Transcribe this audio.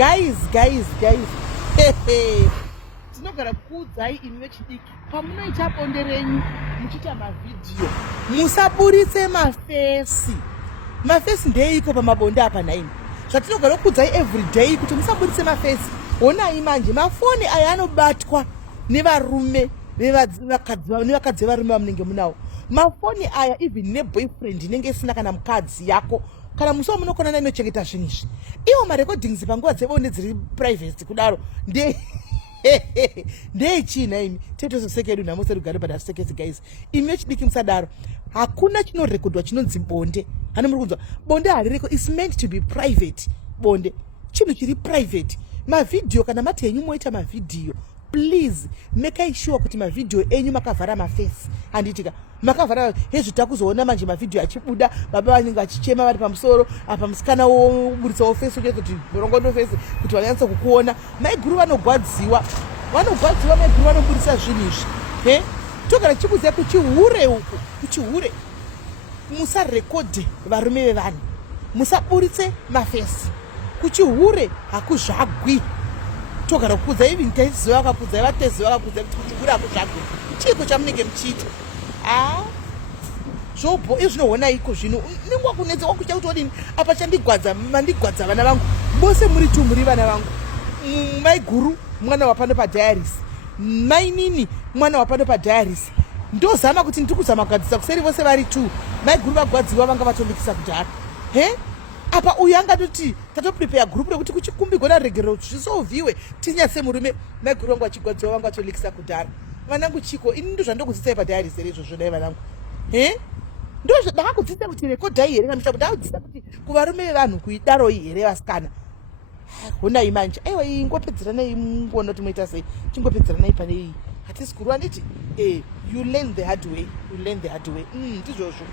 guys tinogara kuudzai imi vechidiki pamunoita bonde renyu muchiita mavhidhiyo musaburitse mafesi ndeiko pamabonde apa naini zvatinogara kuudzai everyday kuti musaburitse mafesi. Honai manje mafoni aya anobatwa nevarume nevakadzi varume vamunenge munawo. Mafoni aya even neboyfriend inenge isina kana mukadzi yako kana musi wamunokonana inochengeta zvinhu izvi. Iwo marecordings panguva dzevone dziri private kudaro ndechina imi tetozosekedu namose rugare padasekesi guys. Imi vechidiki musadaro. Hakuna chinorekodwa chinonzi bonde. Hano muri kunzwa bonde haririko, is meant to be private. Bonde chinhu chiri private. Mavidhiyo kana mati henyu moita mavidhiyo, please make sure kuti mavidhiyo enyu makavhara mafesi. Handitika makavhara hezvi takuzoona manje mavidhiyo achibuda baba vanenge vachichema vari pamusoro apa musikana woburitsawo fesi uchiita kuti murongondo fesi kuti vanyatsa kukuona. Maiguru vanogwadziwa maiguru vanoburitsa zvinhu izvi. Togara chikuziva kuchihure uku kuchihure musarekodhe varume vevanhu, musaburitse mafesi kuchihure hakuzvagwi. Togara kukudza even teziva vakakudza vateziva vakakudza kuti kuchihure hakuzvagwi. Chiko chamunenge muchiita zvobo izvinoona iko zvino ningwa kunetsa wakucha kuti odini apa chandigwadza mandigwadza vana vangu bose muri tu muri vana vangu. Maiguru mwana wapano padiaries, mainini mwana wapano padiaries. Ndozama kuti ndikuzama kugadzisa kuseri vose vari tu. Maiguru vagwadziwa vanga vatondikisa kudhara. Apa uyu angatoti tatoprepare group rekuti kuchikumbigwa naregerero zvisolviwe tinyase murume. Maiguru vangu vachigwadziwa vanga vatondikisa kudhara. Vanangu chiko ini ndo zvandokudzidzisai padiaries here izvozvo dai vanangu. Ndo ndakakudzidzisa kuti rekodhai here kana ndakudzidzisa kuti kuvarume vevanhu kuidaroi here vasikana. Honai manje aiwa ingopedzeranai mungoona kuti moita sei, chingopedzeranai pane iyi hatisi kurwa nditi you learn the hard way ndizvozvo.